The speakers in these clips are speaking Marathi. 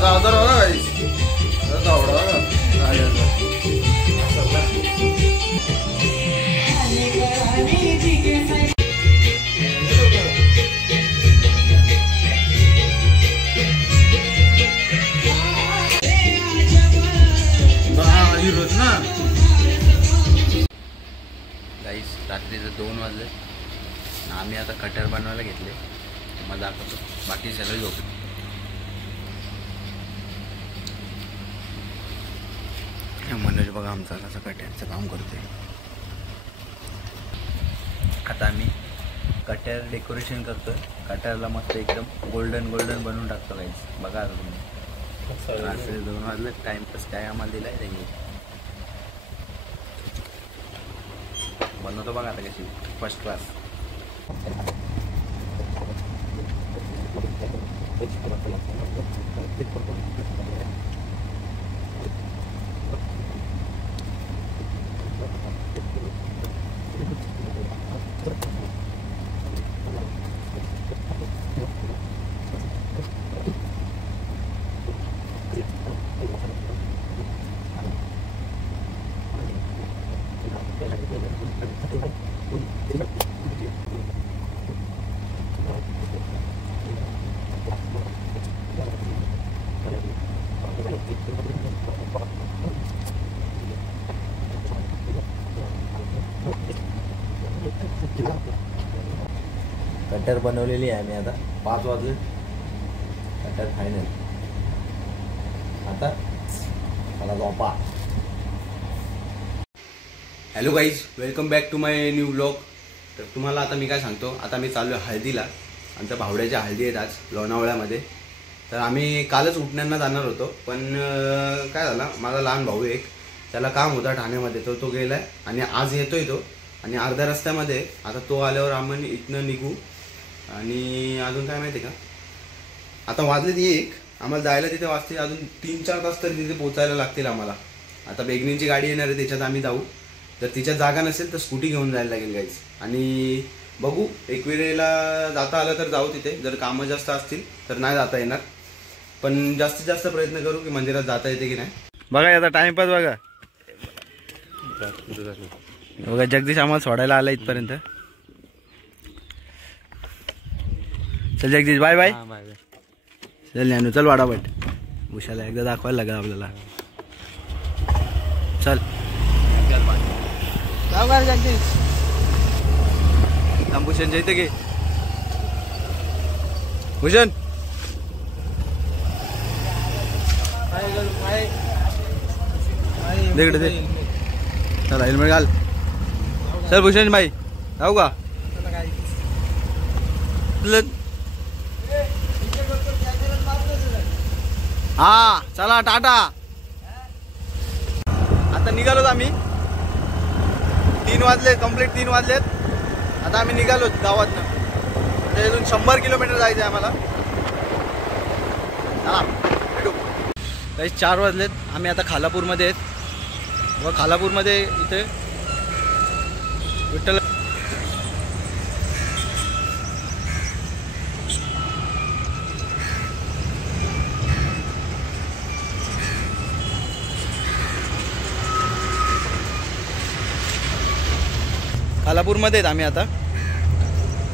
आता अवतार बघा गाईस, आता आवडा बघा हिरोच ना गाईस. रात्रीचं 2 वाजले. आम्ही आता कटर बनवायला घेतले. तुम्हाला दाखवतो. बाकी सगळे झोपले. मनोज बघा आमचा कसं कटरचं काम करतोय. आता आम्ही कटर डेकोरेशन करतोय. कटरला मस्त एकदम गोल्डन गोल्डन बनवून टाकतो गाईस. बघा आता तुम्ही. रात्री 2 वाजले. टाइमपास काय आम्हाला दिलाय त्यांनी. बनवतो बघा आता कशी फर्स्ट क्लास. कटर बनवलेली आहे आम्ही. आता 5 वाजले. कटर फायनल. आता मला झोपा. Hello guys, welcome back to my new vlog. तर तुम्हाला आता मी काय सांगतो. आता मी चालू आहे हळदीला. आमच्या भावड्याच्या हळदी आहेत आज लोणावळ्यामध्ये. तर आम्ही कालच उठण्यांना जाणार होतो, पण काय झालं, माझा लहान भाऊ एक, त्याला काम होता ठाण्यामध्ये, तो गेला आहे आणि आज येतोय तो. आणि अर्ध्या रस्त्यामध्ये आता तो आल्यावर आम्ही इथनं निघू. आणि अजून काय माहिती का, आता वाजले 1, आम्हाला जायला तिथे वाजते अजून 3-4 तास तरी तिथे पोचायला लागतील आम्हाला. आता बेगनीची गाडी येणार आहे, त्याच्यात आम्ही जाऊ. जर तिच्यात जागा नसेल तर स्कूटी घेऊन जायला लागेल गाईज. आणि बघू, एक वेळेला जाता आलं तर जाऊ तिथे. जर कामं जास्त असतील तर नाही जाता येणार, पण जास्तीत जास्त प्रयत्न करू की मंदिरात जाता येते की नाही. बघा आता टाइमपास बघा. बघा जगदीश आम्हाला सोडायला आला इथपर्यंत. चल जगदीश, बाय बाय. चल ज्ञानू, चल वाडापट. भूषाला एकदा दाखवायला लागेल आपल्याला. चल जगदीश. भूषण जयते गे. भूषण देकडे दे. चला हेल्मेट घाल. चल भूषण भाई, जाऊ का? हा चला टाटा. आता निघालोत आम्ही. 3 वाजले, कंप्लीट 3 वाजलेत. आता आम्ही निघालो गावातनं. आता इथून 100 किलोमीटर जायचं आहे आम्हाला. चला भेटू. काही 4 वाजलेत. आम्ही आता खालापूरमध्ये आहेत. व खालापूरमध्ये इथे विठ्ठल खालापूरमध्ये आहेत आम्ही. आता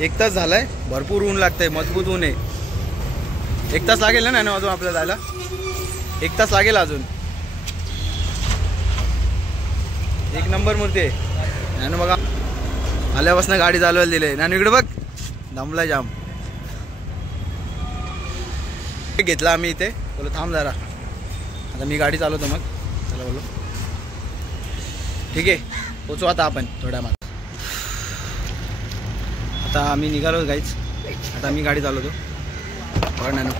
1 तास झालाय. भरपूर ऊन लागतंय, मजबूत ऊन आहे. 1 तास लागेल ना अजून आपल्याला जायला. 1 तास लागेल अजून. 1 नंबर मूर्ती आहे. नानू बघा आल्यापासून गाडी चालवायला दिली. नानू इकडे बघ, दमलाय जाम. घेतला आम्ही इथे. बोलो थांब जरा, आता मी गाडी चालवतो मग. चला बोलो ठीक आहे, पोचू आता आपण थोड्या मागे. आता आम्ही निघालो गाईच. आता मी गाडी चालवतो. बघ नानू.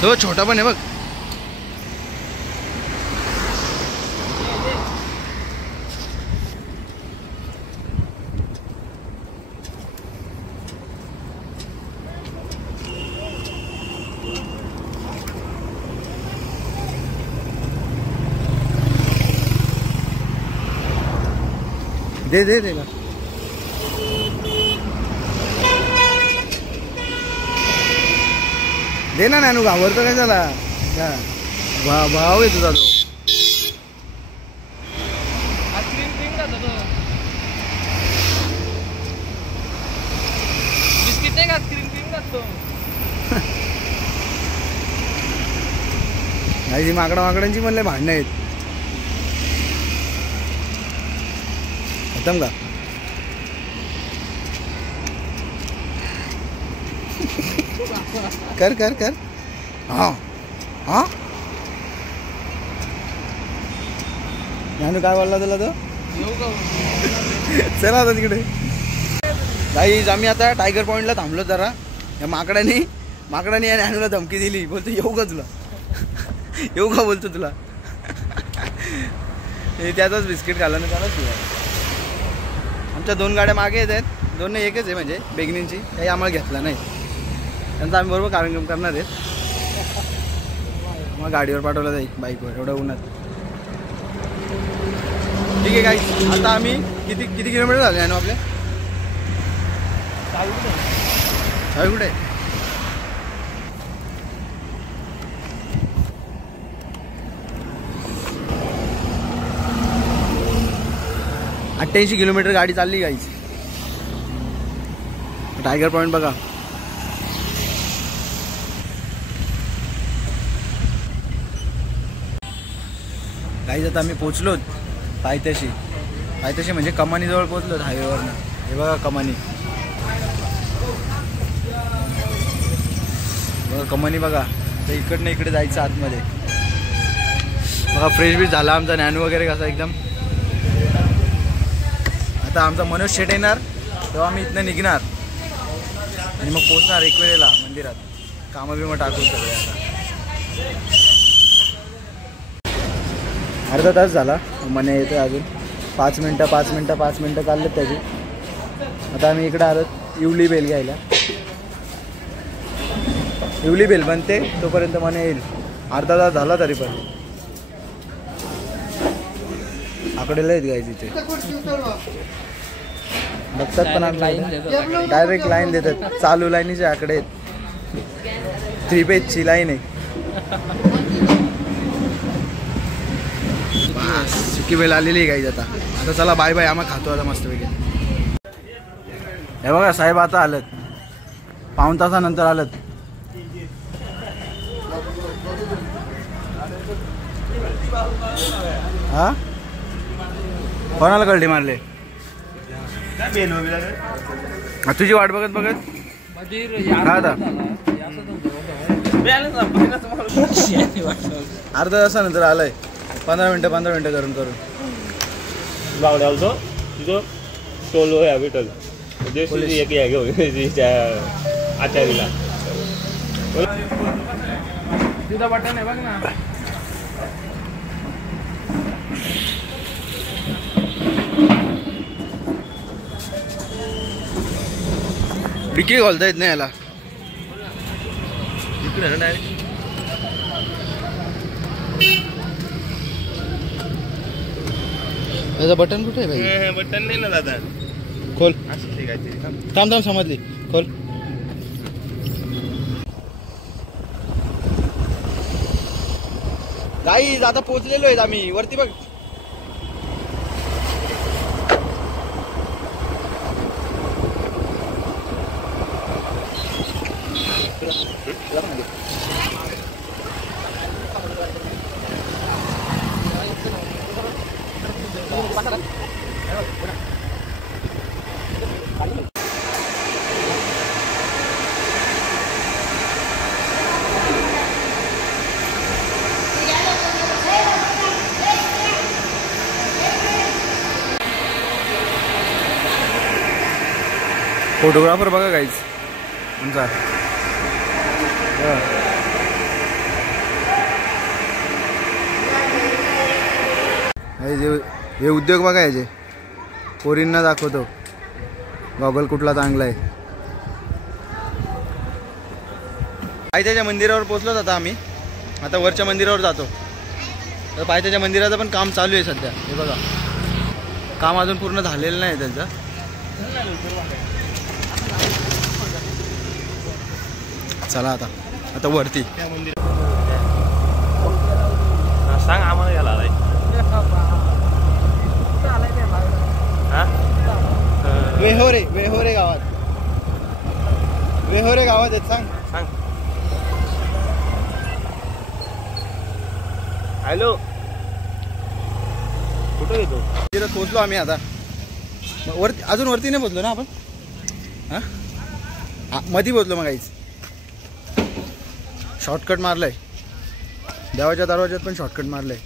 तो छोटा पण आहे बघ. दे दे दे ना. दे ना नानू, घाबरतो काय झाला. भाव आहे तुझा तो. बिस्किट नाही का, क्रीम क्रीम खातो. नाही माकडांची म्हणले भांडणं आहेत. खतम का. कर कर कर. हा हा नानू काय बोलला तुला तो. चला आता तिकडे. गाईज आम्ही आता टायगर पॉइंटला थांबलो जरा. या माकडाने या नानूला धमकी दिली. बोलतो येऊ का तुला, येऊ का बोलतो तुला. त्याचाच बिस्किट खाल्ला ना त्यालाच तुला. आमच्या 2 गाड्या मागे येत आहेत. 2 नाही एकच आहे म्हणजे बेगनींची. काही आम्हाला घेतला नाही. त्यांचा आम्ही बरोबर कार्यक्रम करणार आहेत. मग गाडीवर पाठवलं जाईल बाईकवर एवढं उन्हात. ठीक आहे गाईज. आता आम्ही किती किलोमीटर झाले आहे ना आपल्या. चावी कुठे. 88 किलोमीटर गाडी चालली गाईज. टायगर पॉइंट बघा. गाईज आता आम्ही पोचलो पायथ्याशी म्हणजे कमानीजवळ पोचलो हायवेवरनं. हे बघा कमानी बघा, कमानी बघा. तर इकडनं इकडे जायचं आतमध्ये बघा. फ्रेश बीच झाला आमचा नॅनू वगैरे कसा एकदम. आता आमचा मनोज शेट येणार तेव्हा आम्ही इथनं निघणार आणि मग पोचणार एक वेळेला मंदिरात. कामं बिमं टाकून सगळे. आता अर्धा तास झाला मने येते अजून. 5 मिनटं चाललेत त्याची. आता आम्ही इकडे आलो इवली बेल घ्यायला. इवली बेल बनते तोपर्यंत मने येईल. अर्धा तास झाला तरी पण. आकडेला येत गायची इथे बघतात पण डायरेक्ट लाईन देतात. चालू लाईनीचे आकडे आहेत. 3 पेजची लाईन आहे. सुकी बेल आलेली आहे गाईज. आता चला बाय बाय. आम्हाला खातो आता मस्तपैकी. हे बघा साहेब आता आलेत. पाऊण तासानंतर आलेत. हा कोणाला कळली मारले. तुझी वाट बघत आता अर्धा तासानंतर आलंय. 15 मिनटं करून बावड्यावतो तिथं टोलो आहे विठ्ठल म्हणजे एक घेऊन आचारीला. तिथं बटन आहे बघ ना. डिक्की घालता येत नाही याला. याचं बटन कुठे आहे भाई. बटन नाही ना दादा. खोल. असं ठीक आहे. थांब समजली. खोल. गाईज आता पोहोचलेलो आहेत आम्ही. वरती बघ. फोटोग्राफर बघा काहीच आमचा हे उद्योग बघा याचे पोरींना दाखवतो गॉगल कुठला चांगला आहे. पायथ्याच्या मंदिरावर पोहोचलोच आता आम्ही. आता वरच्या मंदिरावर जातो. तर पायथ्याच्या मंदिराचं पण काम चालू आहे सध्या. हे बघा काम अजून पूर्ण झालेलं नाही त्यांचं. चला आता वरती सांग आम्हाला घ्यायला आलाय. वेहोरे गावात आहेत. सांग हॅलो कुठं येतो. मंदिरात पोहोचलो आम्ही आता. वरती अजून वरती नाही पोहोचलो ना आपण. मधी पोहोचलो मग काहीच. शॉर्टकट मारलंय. देवाच्या दरवाज्यात पण शॉर्टकट मारलंय.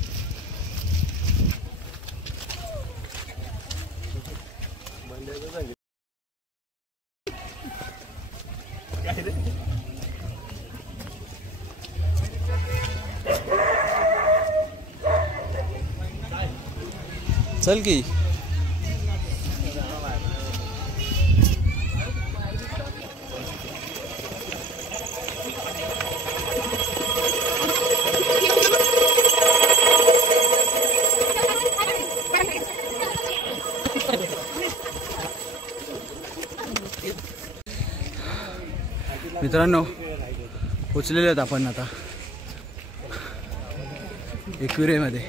चल की मित्रांनो पोचलेले आहेत आपण आता एकविरेमध्ये.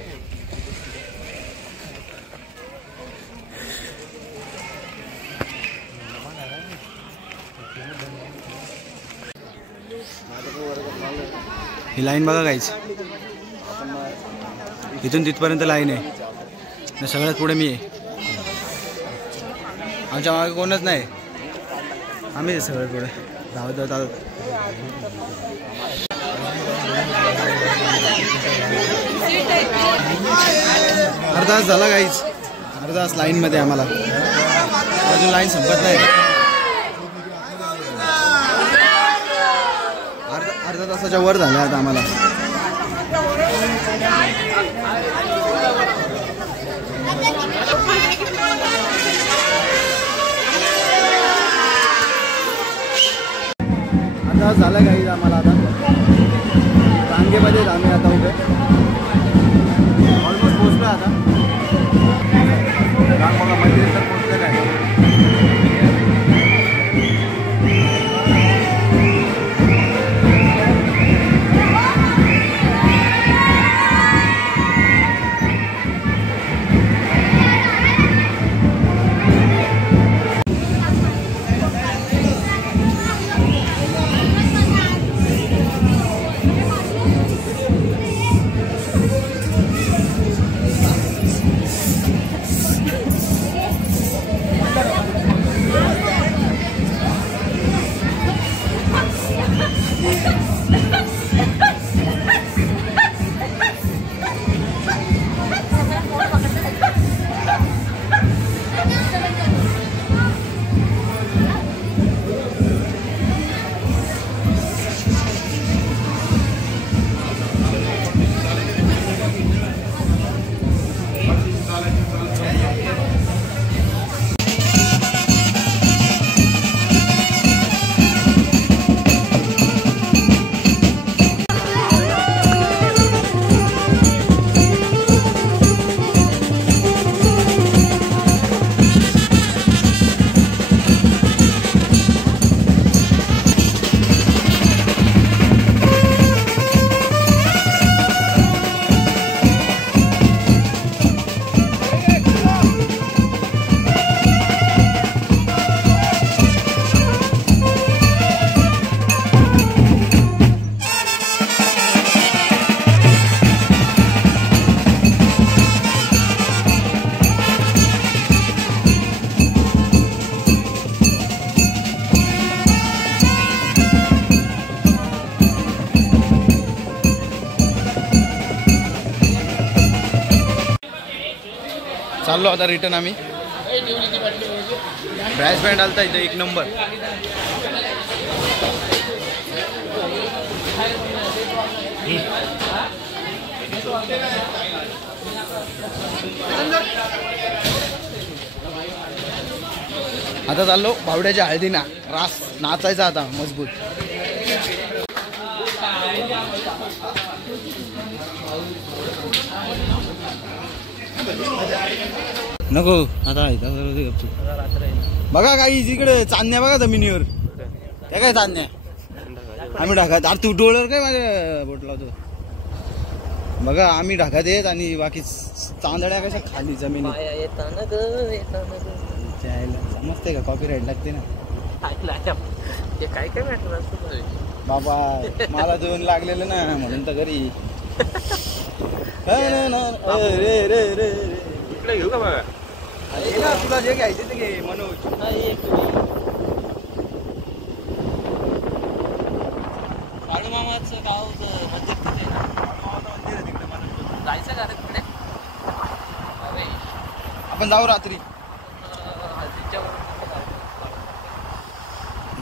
ही लाईन बघा काहीच. इथून तिथपर्यंत लाईन आहे. सगळ्यात पुढे मी आहे. आमच्या मागे कोणच नाही. आम्ही सगळ्यात पुढे धावत अर्धा तास झाला काहीच. अर्धा तास लाईनमध्ये आम्हाला. अजून लाईन संपत नाही. अर्धा तासाच्या वर झालं आता आम्हाला. अर्धा तास झाला काही आम्हाला. आता रांगेमध्ये आम्ही आता उभे. ऑलमोस्ट पोहोचलो आता. रांग बघा मंदिर तर पोहोचलं काय. चाललो आता रिटर्न आम्ही. ब्रॅश बँड आलता इथं एक नंबर. आता चाललो भावड्याच्या हळदीना रास नाचायचा आता मजबूत. नको आता बघा काही इकडे चांदण्या बघा जमिनीवर. त्या काय चांदण्या आम्ही ढाकात. अरे तू डोळ्यावर काय माझ्या बोट लावतो. बघा आम्ही ढाकात येत आणि बाकी चांदड्या कशा खाली जमिनीत. समजते का कॉपीराईट लागते ना काय काय मॅटर असतं बाबा. मला 2 लागलेलं ना म्हणून तर घरी. रे रे रे इकडे घेऊ का बघा. तुला जे घ्यायचे ते घे मनोज. मामाचं गाव मंदिर तिथे जायचं का रे तिकडे. आपण जाऊ रात्री.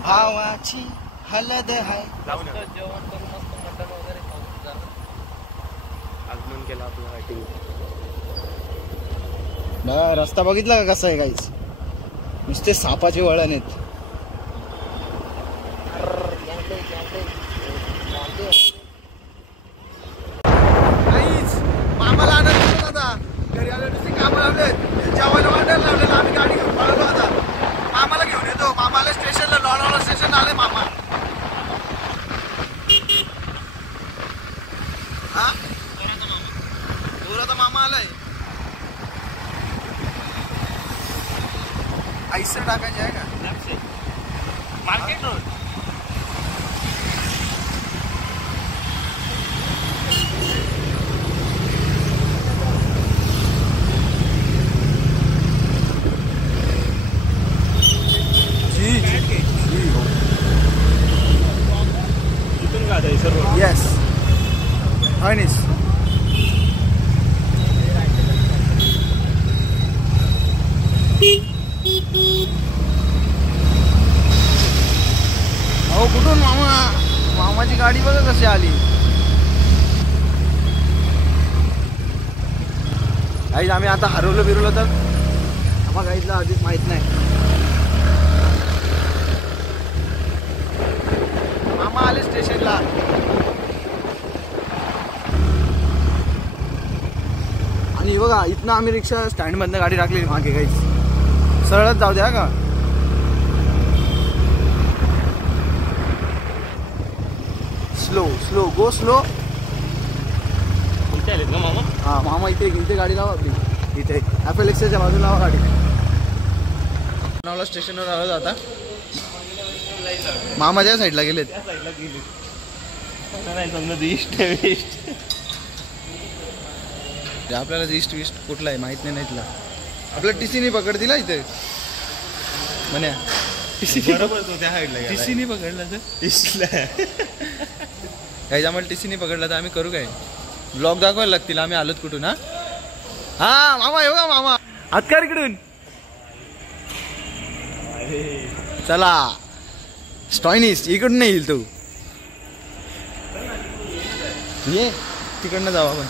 भावाची हलद आहे. जेवण करून मस्त मटण वगैरे खाऊन आगमन केलं आपलं. रस्ता बघितला का कसा आहे काहीच. नुसते सापाचे वळण आहेत. मामाला आनंद आता घरी आले नुसते कामं लावलेत. जेवायला वाटायला लावलेलं. आम्ही गाडी घेऊन पळालो आता. मामाला घेऊन येतो. मामाला स्टेशनला लोणावळा स्टेशन आले मामा. हा मामा आलाय. आईसर टाकायचे आहे का मार्केट रोड. इथून का आहे सर्व. येस फायनिस. अहो कुठून मामा. मामाची गाडी बघा कशी आली. काहीच आम्ही आता हरवलं बिरवलं तर आम्हाला काहीच आधीच माहित नाही. मामा आले स्टेशनला. आणि बघा इथनं आम्ही रिक्षा स्टँड मधनं गाडी टाकली मागे. काहीच सरळच जाऊ द्या का. Slow slow go slow. इथे आलेत का मामा. हा मामा इथे गाडी लावा आपली. इथे ॲपल एक्सच्या बाजूला लावा गाडी. लोणावळा स्टेशनवर आलो आता. मामा त्या साईडला गेलेत. समजा ईस्ट वेस्ट. आपल्याला ईस्ट वेस्ट कुठला आहे माहित नाही तुला. आपल्या टीसीनी पकड दिला इथे म्हण्या. बरोबर तो त्या साईडला टीसीनी पकडला तर ईस्टला. काही आम्हाला टीसीनी पकडला तर आम्ही करू काय. ब्लॉग दाखवायला लागतील आम्ही आलोत कुठून. हा हा मामा येऊ का मामा. हातकार इकडून. चला स्टॉयनिस इकडून नाही येईल तो. ये तिकडनं जाऊ आपण.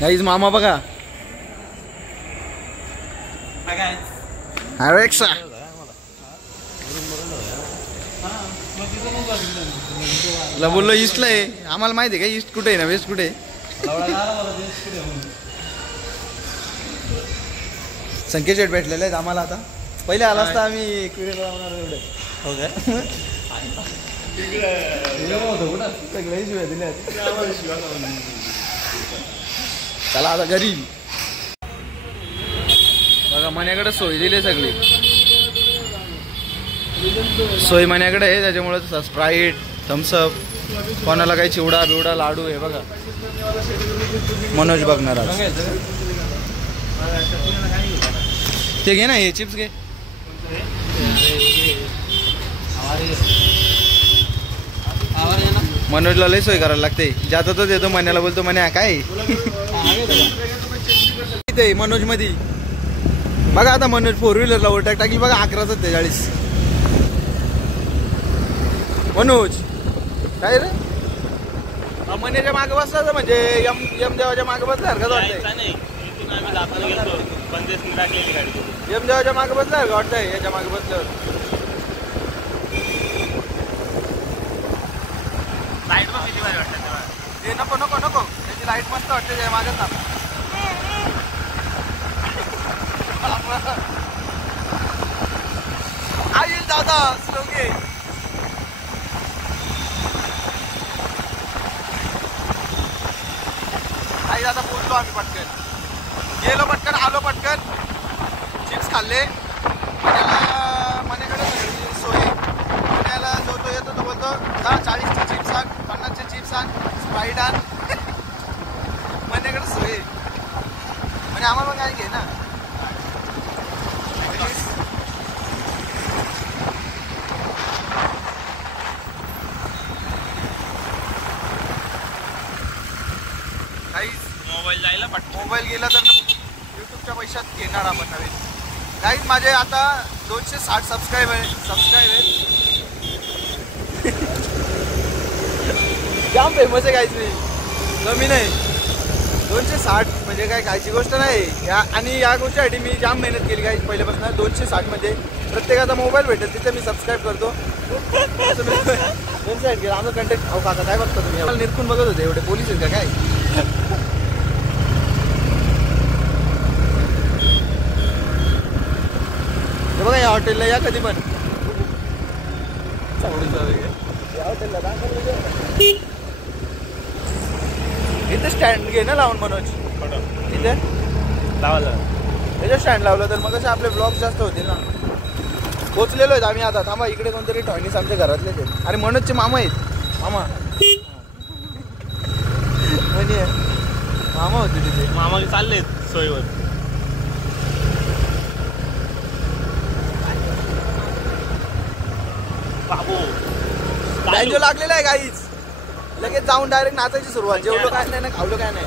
गाईज मामा बघा. अरेक्सा ला बोललो ईस्टला आहे. आम्हाला माहिती आहे का ईस्ट कुठे आहे ना वेस्ट कुठे आहे. संकेत शेट भेटलेले आहेत आम्हाला आता. पहिले आला असता आम्ही एवढे हो सगळे शिवाय दिले. चला आता घरी. बघा मण्याकडे सोय दिली सगळी. सोय मण्याकडे आहे त्याच्यामुळे स्प्राईट थम्सअप. कोणाला काही चिवडा बिवडा लाडू आहे बघा. मनोज बघणार आज. ते घे ना हे चिप्स घे. आवार आहे ना. मनोजला लय सोय करायला लागते. जाता तो देतो मन्याला, बोलतो मन्या काय इथे मनोज मध्ये बघा. आता मनोज 4 व्हीलरला ओव्हरटेक टाकी बघा. 11:43 मनोज काय रे मन्याच्या मागे बसला म्हणजे यम देवाच्या मागे बसला हरकत वाटतंय. यम देवाच्या मागे बसला हरकत वाटतंय. याच्या मागे बसल्यावर लाईट पण किती भारी वाटतं तेव्हा. ते नको नको नको त्याची लाईट मस्त वाटते त्या मागे ना. येईल दादा स्लो घे. आई दादा बोललो आम्ही पटकन गेलो पटकन आलो पटकन चिप्स खाल्ले. मण्याकडे सगळी सोय. मण्याला जो तो येतो तो बोलतो 40चे चिप्स आण 50चे चिप्स आण स्प्राईट आण. मण्याकडे सोय म्हणजे आम्हाला काय घे ना. मोबाईल जायला मोबाईल गेला तर युट्यूबच्या पैशात घेणार आपण नवीन. काहीच माझे आता 260 सबस्क्राईब आहेत. जाम फेमस आहे. काहीच नाही कमी नाही. 260 म्हणजे काय खायची गोष्ट नाही. आणि या गोष्टीसाठी मी जाम मेहनत केली काही पहिल्यापासून. 260 मध्ये प्रत्येकाचा मोबाईल भेटेल तिथे मी सबस्क्राईब करतो. आमचं कंटेंट अहो काका काय बघता तुम्ही. मला निरखून बघत होते एवढे पोलीस आहेत का काय. बघा या हॉटेलला या कधी पण. इथे स्टँड घे ना लावून मनोज. इथे लावायला त्याच्या स्टँड लावलं तर मग कसं आपले ब्लॉग्स जास्त होतील ना. पोचलेलो आहेत आम्ही आता. थांबा इकडे कोणतरी टॉयनीस आमच्या घरातले ते. अरे मनोजचे मामा आहेत. मामा मामा होते तिथे. मामा चाललेत सोयीवर. बाबू जो लागलेला आहे काहीच लगेच जाऊन डायरेक्ट नाचायची सुरुवात. जेवलो काय नाही ना खावलं काय नाही.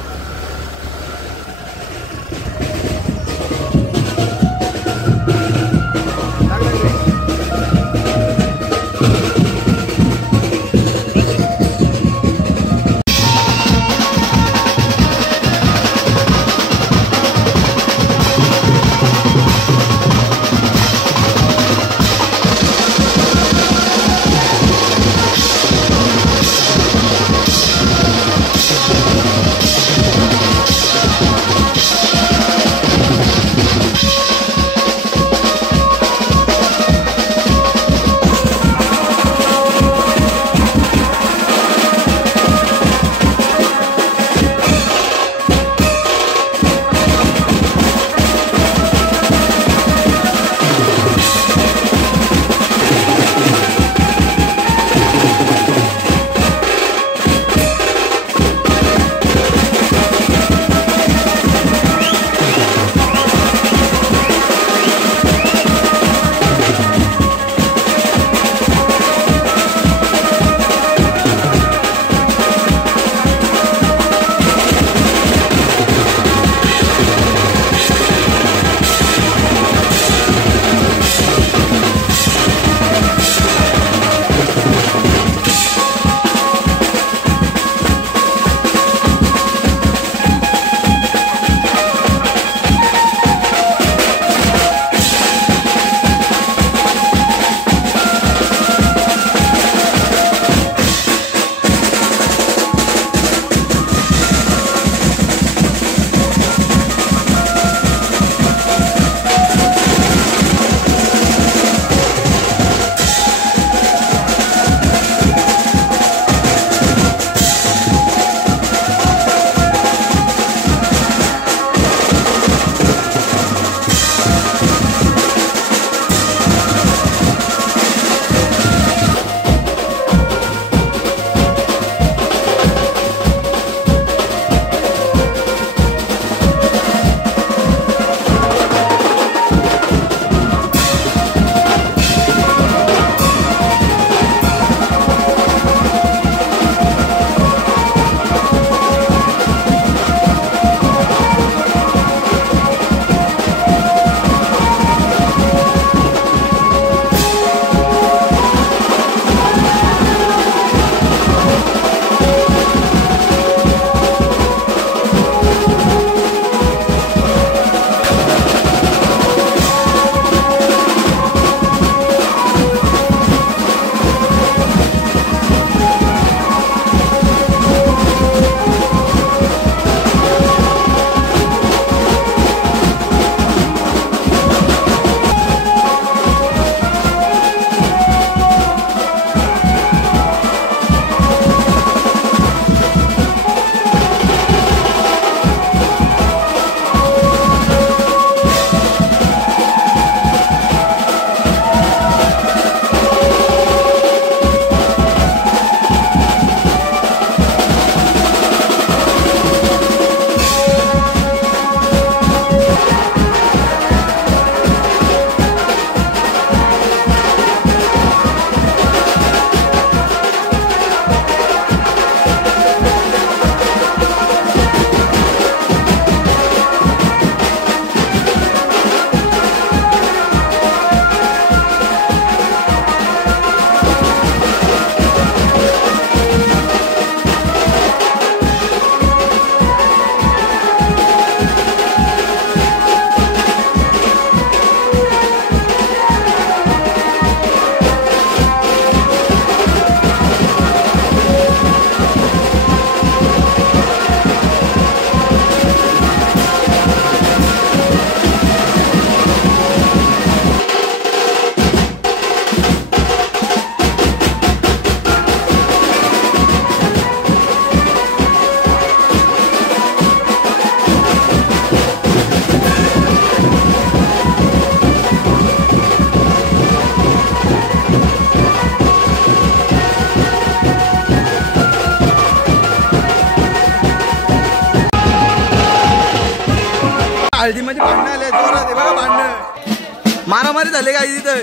मारामारी झाले काय तिथं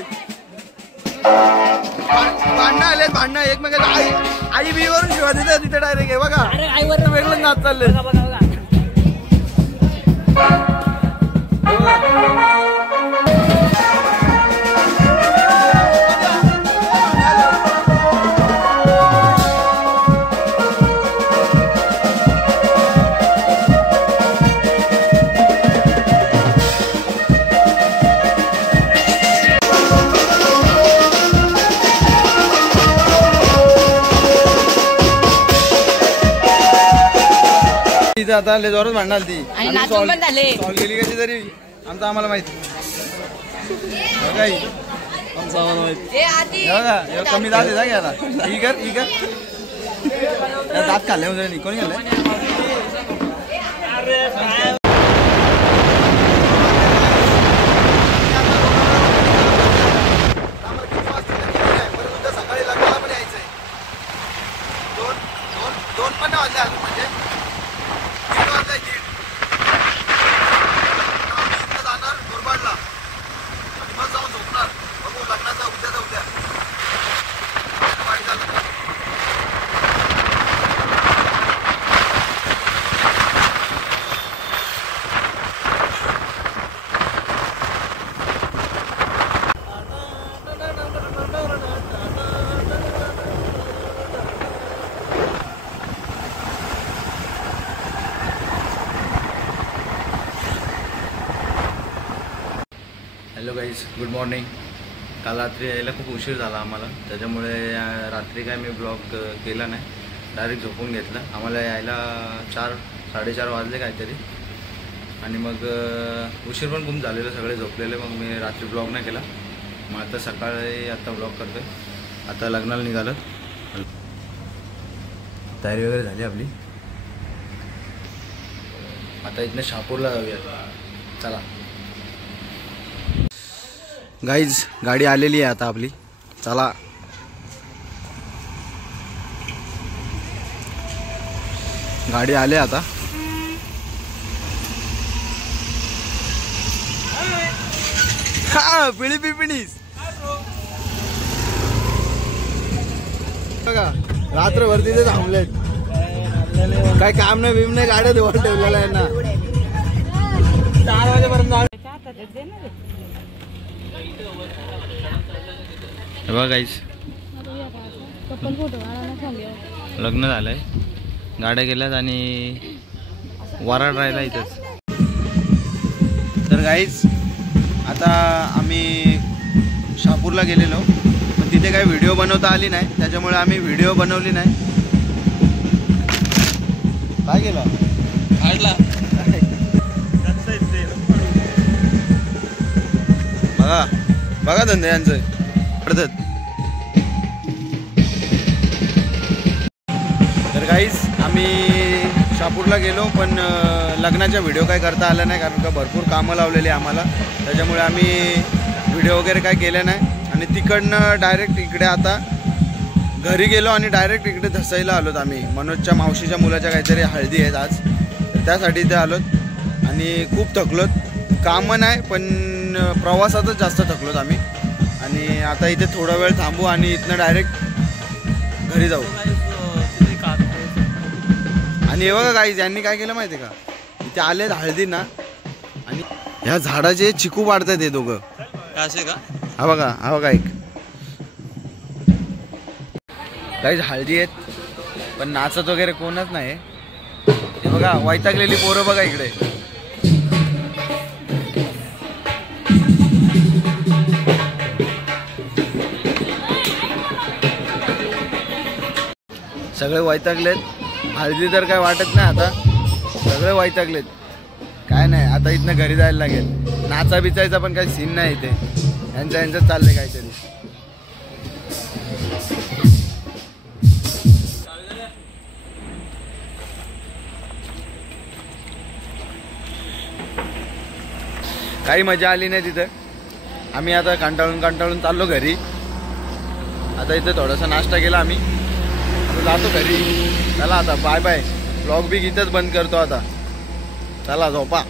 भांडणं आले भांडणं एकमेकांच्या आई बी वरून शिवा तिथं तिथे डायरेक्ट आहे बघा आईवर वेगळं नाच चाललंय आता जोरात भांडणार ती सॉल्व केली कशी तरी आमचं आम्हाला माहिती काही कमी दात आहे घ्यायला इकर दात खाल्ले म्हणजे कोणी खाल्ले सकाळी लग्नाला पण यायचंय दोन पण वाजले अजून म्हणजे जाणार दुर्बाडला आणि मग जाऊन झोपणार बघू लग्नाचा उद्या हॅलो गाईज गुड मॉर्निंग. काल रात्री यायला खूप उशीर झाला आम्हाला, त्याच्यामुळे रात्री काय मी ब्लॉग केला नाही, डायरेक्ट झोपून घेतलं. आम्हाला यायला 4-4:30 वाजले काहीतरी आणि मग उशीर पण खूप झालेलं, सगळे झोपलेले. मग मी रात्री ब्लॉग नाही केला. मग आता सकाळी आता ब्लॉग करतोय. आता लग्नाला निघालं, तयारी वगैरे झाली आपली. आता इथनं शहापूरला जाऊया. चला गाईज, गाडी आलेली आहे आता आपली. चला गाडी आले आता. हा पिढी पिपणीस बघा, रात्रभर तिथे थांबलेत. काय काम नाही भीम नाही, गाड्या धुवून ठेवलेल्या आहे ना. 4 वाजेपर्यंत बघा गाईज, लग्न झालंय, गाड्या गेल्यात आणि वराड राहिला इथंच. तर गाईज आता आम्ही शहापूरला गेलेलो, पण तिथे काही व्हिडिओ बनवता आली नाही, त्याच्यामुळे आम्ही व्हिडिओ बनवली नाही. काय केलं काढला बघा बघा धंदे यांचं पडतात. तर गाईज आम्ही शहापूरला गेलो, पण लग्नाचा व्हिडिओ काय करता आला नाही, कारण का भरपूर कामं लावलेली आम्हाला, त्याच्यामुळे आम्ही व्हिडिओ वगैरे काय केले नाही. आणि तिकडनं डायरेक्ट इकडे आता घरी गेलो आणि डायरेक्ट इकडे धसायला आलोत आम्ही. मनोजच्या मावशीच्या मुलाच्या काहीतरी हळदी आहेत आज, तर त्यासाठी इथे आलोत. आणि खूप थकलोत, कामं नाही पण प्रवासातच जास्त थकलोत आम्ही. आणि आता इथे थोडा वेळ थांबू आणि इथनं डायरेक्ट घरी जाऊ. आणि हे बघा गाईज, यांनी काय केलं माहिती आहे का, इथे आलेत हळदी ना, आणि ह्या झाडाचे चिकू पाडतात हे दोघं. असे का? हा बघा एक गाईज हळदी आहेत, पण नाचत वगैरे कोणच नाही. हे बघा वैतागलेली पोरं बघा इकडे. सगळे वैतागलेत. हळदी तर काय वाटत नाही आता, सगळे वैतागलेत. काय नाही, आता इथनं घरी जायला लागेल. नाचा बिचायचा पण काही सीन नाही इथे, यांचं चाललंय काहीतरी. काही मजा आली नाही तिथं. आम्ही आता कंटाळून चाललो घरी. आता इथे थोडासा नाश्ता केला आम्ही, जातो घरी. चला आता बाय बाय. ब्लॉग बी इथंच बंद करतो आता. चला झोपा.